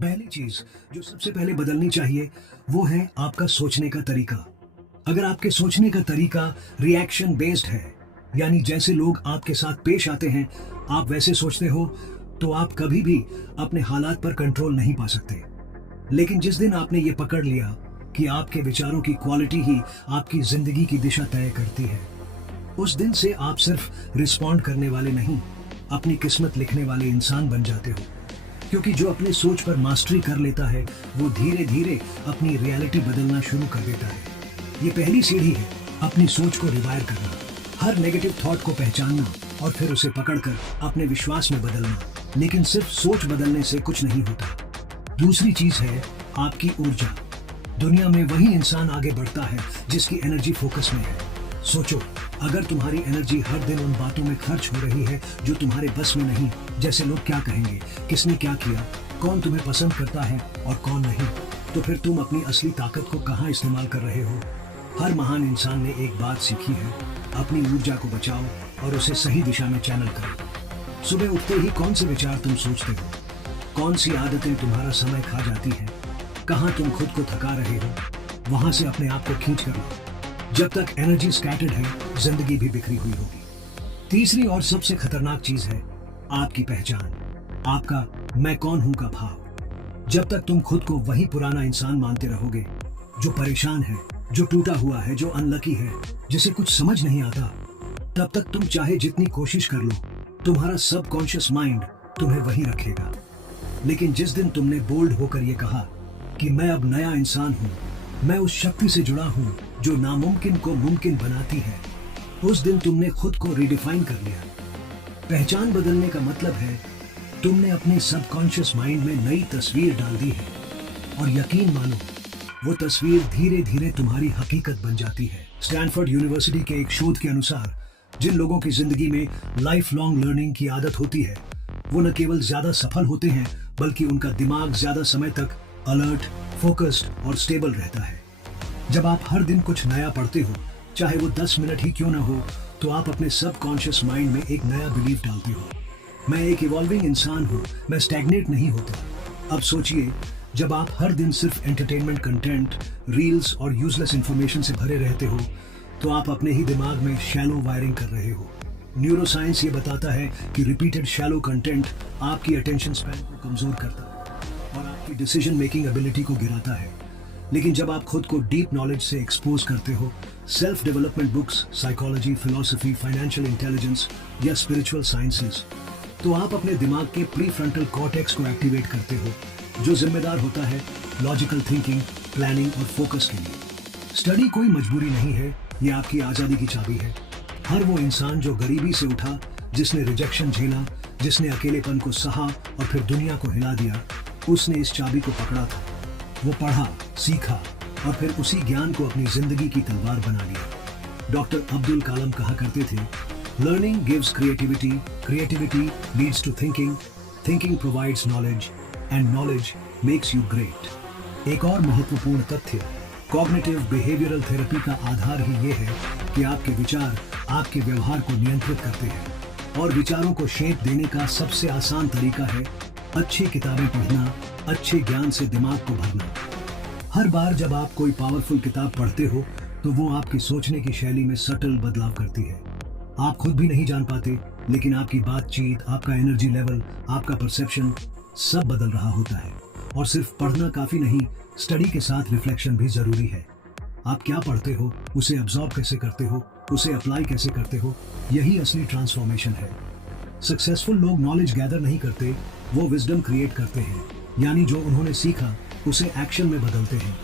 पहली चीज जो सबसे पहले बदलनी चाहिए वो है आपका सोचने का तरीका। अगर आपके सोचने का तरीका रिएक्शन बेस्ड है, यानी जैसे लोग आपके साथ पेश आते हैं आप वैसे सोचते हो, तो आप कभी भी अपने हालात पर कंट्रोल नहीं पा सकते। लेकिन जिस दिन आपने ये पकड़ लिया कि आपके विचारों की क्वालिटी ही आपकी जिंदगी की दिशा तय करती है, उस दिन से आप सिर्फ रिस्पॉन्ड करने वाले नहीं, अपनी किस्मत लिखने वाले इंसान बन जाते हो। क्योंकि जो अपने सोच पर मास्टरी कर लेता है वो धीरे धीरे अपनी रियलिटी बदलना शुरू कर देता है। ये पहली सीढ़ी है अपनी सोच को रिवायर करना, हर नेगेटिव थॉट को पहचानना और फिर उसे पकड़कर अपने विश्वास में बदलना। लेकिन सिर्फ सोच बदलने से कुछ नहीं होता। दूसरी चीज है आपकी ऊर्जा। दुनिया में वही इंसान आगे बढ़ता है जिसकी एनर्जी फोकस में है। सोचो, अगर तुम्हारी एनर्जी हर दिन उन बातों में खर्च हो रही है जो तुम्हारे बस में नहीं, जैसे लोग क्या कहेंगे, किसने क्या किया, कौन तुम्हें पसंद करता है और कौन नहीं, तो फिर तुम अपनी असली ताकत को कहाँ इस्तेमाल कर रहे हो? हर महान इंसान ने एक बात सीखी है, अपनी ऊर्जा को बचाओ और उसे सही दिशा में चैनल करो। सुबह उठते ही कौन से विचार तुम सोचते हो, कौन सी आदतें तुम्हारा समय खा जाती हैं, कहाँ तुम खुद को थका रहे हो, वहां से अपने आप को खींच कर लो। जब तक एनर्जी स्कैटर्ड है जिंदगी भी बिखरी हुई होगी। तीसरी और सबसे खतरनाक चीज है आपकी पहचान, आपका मैं कौन हूं का भाव। जब तक तुम खुद को वही पुराना इंसान मानते रहोगे जो परेशान है, जो टूटा हुआ है, जो अनलकी है, जिसे कुछ समझ नहीं आता, तब तक तुम चाहे जितनी कोशिश कर लो, तुम्हारा सबकॉन्शियस माइंड तुम्हें वही रखेगा। लेकिन जिस दिन तुमने बोल्ड होकर यह कहा कि मैं अब नया इंसान हूं, मैं उस शक्ति से जुड़ा हूं जो नामुमकिन को मुमकिन बनाती है, उस दिन तुमने खुद को रिडिफाइन कर लिया। पहचान बदलने का मतलब है तुमने अपने सबकॉन्शियस माइंड में नई तस्वीर डाल दी है, और यकीन मानो वो तस्वीर धीरे धीरे तुम्हारी हकीकत बन जाती है। स्टैनफोर्ड यूनिवर्सिटी के एक शोध के अनुसार जिन लोगों की जिंदगी में लाइफ लॉन्ग लर्निंग की आदत होती है वो न केवल ज्यादा सफल होते हैं बल्कि उनका दिमाग ज्यादा समय तक अलर्ट, फोकस्ड और स्टेबल रहता है। जब आप हर दिन कुछ नया पढ़ते हो, चाहे वो 10 मिनट ही क्यों ना हो, तो आप अपने सबकॉन्शियस माइंड में एक नया बिलीफ डालते हो, मैं एक इवॉल्विंग इंसान हूँ, मैं स्टैग्नेट नहीं होता। अब सोचिए, जब आप हर दिन सिर्फ एंटरटेनमेंट कंटेंट, रील्स और यूजलेस इंफॉर्मेशन से भरे रहते हो, तो आप अपने ही दिमाग में शैलो वायरिंग कर रहे हो। न्यूरोसाइंस ये बताता है कि रिपीटेड शैलो कंटेंट आपकी अटेंशन स्पैन को कमजोर करता है और आपकी डिसीजन मेकिंग एबिलिटी को गिराता है। लेकिन जब आप खुद को डीप नॉलेज से एक्सपोज करते हो, self development books, psychology, philosophy, financial intelligence या स्पिरिचुअल साइंसेस, तो आप अपने दिमाग के प्री फ्रंटल कॉर्टेक्स को एक्टिवेट करते हो, जो जिम्मेदार होता है लॉजिकल थिंकिंग, प्लानिंग और फोकस के लिए। स्टडी कोई मजबूरी नहीं है, ये आपकी आजादी की चाबी है। हर वो इंसान जो गरीबी से उठा, जिसने रिजेक्शन झेला, जिसने अकेलेपन को सहा और फिर दुनिया को हिला दिया, उसने इस चाबी को पकड़ा था। वो पढ़ा, सीखा और फिर उसी ज्ञान को अपनी जिंदगी की तलवार बना लिया। डॉक्टर अब्दुल कलाम कहा करते थे, learning gives creativity, creativity leads to thinking, thinking provides knowledge and knowledge makes you great. एक और महत्वपूर्ण तथ्य कॉग्निटिव बिहेवियरल थेरेपी का आधार ही ये है कि आपके विचार आपके व्यवहार को नियंत्रित करते हैं, और विचारों को शेप देने का सबसे आसान तरीका है अच्छी किताबें पढ़ना, अच्छे ज्ञान से दिमाग को भरना। हर बार जब आप कोई पावरफुल किताब पढ़ते हो तो वो आपकी सोचने की शैली में सटल बदलाव करती है। आप खुद भी नहीं जान पाते, लेकिन आपकी बातचीत, आपका एनर्जी लेवल, आपका परसेप्शन सब बदल रहा होता है। और सिर्फ पढ़ना काफी नहीं, स्टडी के साथ रिफ्लेक्शन भी जरूरी है। आप क्या पढ़ते हो, उसे अब्सॉर्ब कैसे करते हो, उसे अप्लाई कैसे करते हो, यही असली ट्रांसफॉर्मेशन है। सक्सेसफुल लोग नॉलेज गैदर नहीं करते, वो विजडम क्रिएट करते हैं, यानी जो उन्होंने सीखा उसे एक्शन में बदलते हैं।